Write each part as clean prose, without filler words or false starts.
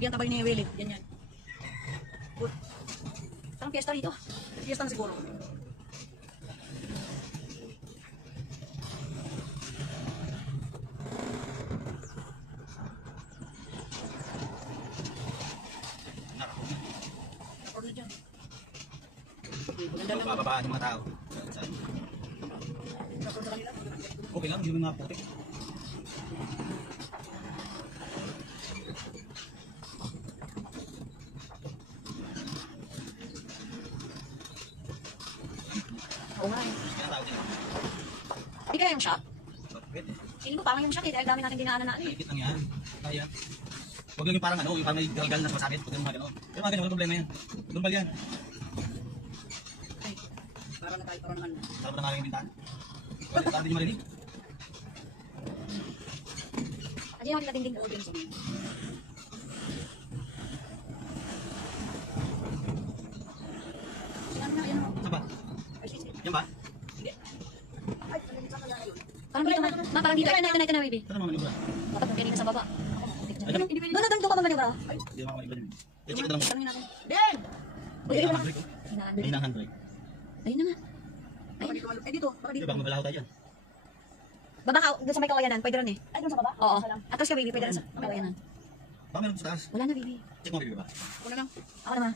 Agyan tabay ni Willie. Yan yan. Good. Parang fiesta rito. Fiesta na siguro. Nakapag na dyan. Maganda lang. Bababaan ng mga tao. Nakapag sa kanila. Okay lang, hindi mo mga putik. Oo nga eh. Kinatawag din. Hindi kaya yung shot? Pwede. Feeling ko parang yung shot eh. Dahil dami natin dinaanan na eh. Ikit lang yan. Kaya. Huwag lang yung parang ano, yung parang may galgal na sumasabit. Huwag yung mga gano'n. Pero mga ganyan, walang problema yan. Normal yan. Ay, parang na tayo, parang naman. Sarap na nga yung bintaan. Parang din marinig. Hindi naman natin din audience mo. Saan na, yan o. Saan ba? Ay, sige. Yan ba? Hindi. Ay, parang dito na. Ma, parang dito. Ito na, baby. Saan naman manibura? Dapat magkiling ka sa baba. Ay, dami. Doon na, doon ka ba manibra? Ay, hindi naman manibura din. Check ito lang. Tanungin natin. Den! Uy, ayun na. Handbrake ko. Hinahandle. Mahina ang handbrake. Ayun na nga. Ayun. Eh, dito. Baka dito. Baka mabalaw tayo dyan. Baba ka, doon sa may kawayanan. Pwede rin eh. Ay, doon sa baba? Oo. Atas ka, baby. Pwede rin sa kawayanan. Baka meron sa taas. Wala na, baby. Check mo, baby ba? Ako na lang. Ako naman.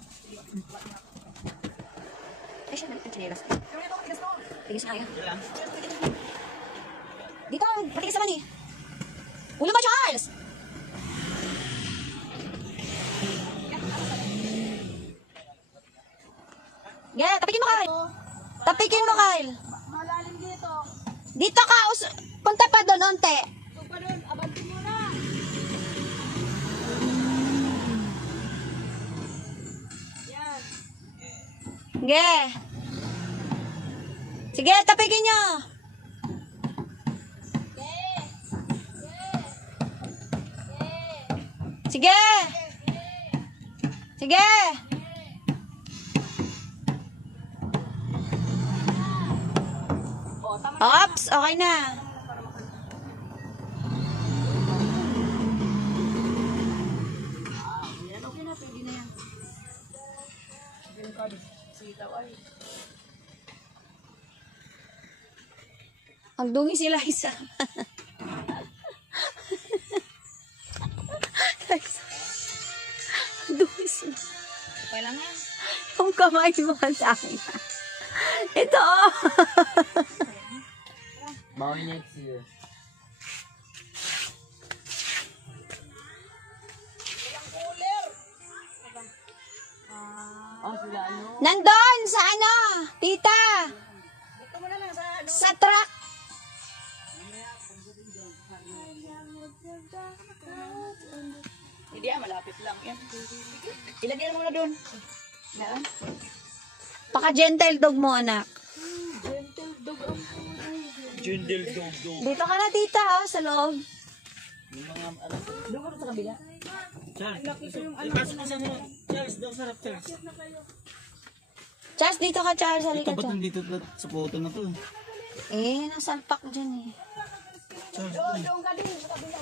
Ay, siya, balik ang chinelas. Tigis na yan. Yan lang. Dito, matigas naman eh. Ulo mo, Charles! Yeah, tapikin mo, Kyle. Tapikin mo, Kyle. Malalim dito. Dito ka, punta pa doon, onte. Huwag pa doon, abanti mo na. Yan. Sige. Sige, tapikin nyo. Sige. Sige. Ops, okay na. Yan, okay na, pwede na yan. Yan ka, sitaw ay. Ang dumi sila isa. Ang dumi sila. Okay lang yan. Yung kamay mo sa akin. Ito oh. Bawi next year. Oh, sila ano? Nandun sa ano, tita. Dito mo na lang sa ano. Sa truck. Hindi yan, malapit lang yan. Ilagay mo na doon. Yan. Paka-gentle dog mo, anak. Gentle dog ang Jindel dog. Dito ka na, tita, oh, sa loob. Yung mga ano. doon ka sa kabila. Charles, ipasok mo sa ano. Charles, daw sarap Charles. Charles, dito ka, Charles. Ito Halika, ba't Charles. nandito sa photo na to? Eh, nasalpak dyan eh. Charles, Doon ka din, sa kabila.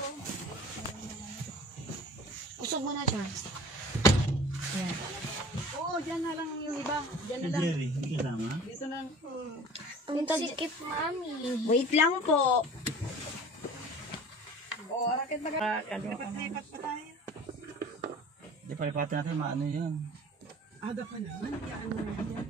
Usog mo na, Charles. Yan. Oo, dyan na lang yung iba. Dyan na lang. Jerry, hindi kasama. Dito na. Ang sikip, mami. Wait lang po. Oo, arakit na ka. Lipat pa tayo. Hindi pa lipatin natin, maano yan. Aga pa naman. Yan mo na yan.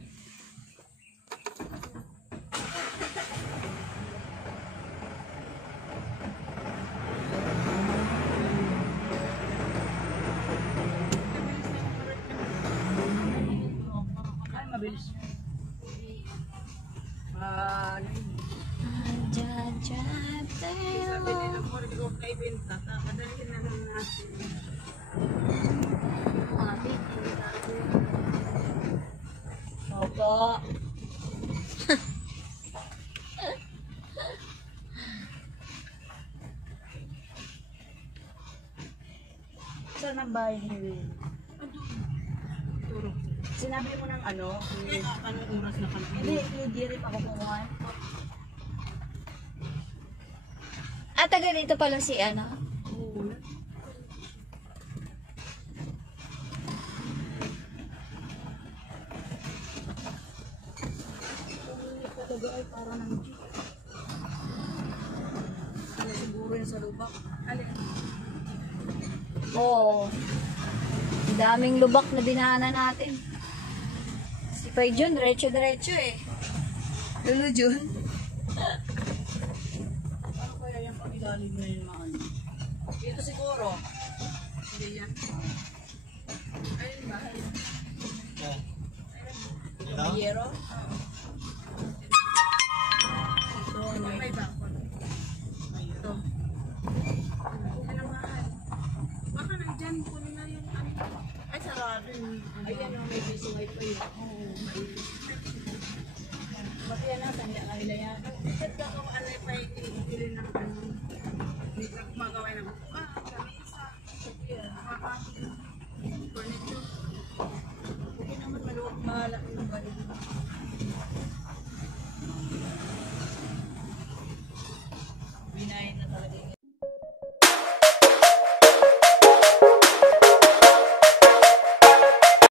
Ay, mabilis. Sabi nila mo, rin kay Binta, kadalhin na lang natin. Opo. Saan ang bahay ni Will? Sinabi mo ng ano? Anong oras na kami? Hindi, hindi pa ako kumuha. Taga dito pala si ano. yun sa lubak. Alin? Oo. Ang daming lubak na dinaanan natin. Si Pai Jun, diretso-diretso eh. Lulu Jun. Ano kaya yung pag-ilalim na yun mga ano? Dito siguro. Hindi yan. Ayun ba? Yeah. Ito? Yero? Ito, may bakon. Ito. Yan ang mahal. Baka nandyan, kunin na yung ano. Ay, sarado yung ano. Ayan yung may piso wifi. Oo, may Pati yan natin, hindi na nila yan. Kasi kung ano pa yung pinipili ng ano. Hindi ka magawa ng upuan, kamisa, furniture. Okay naman maluwag malaki ng balik.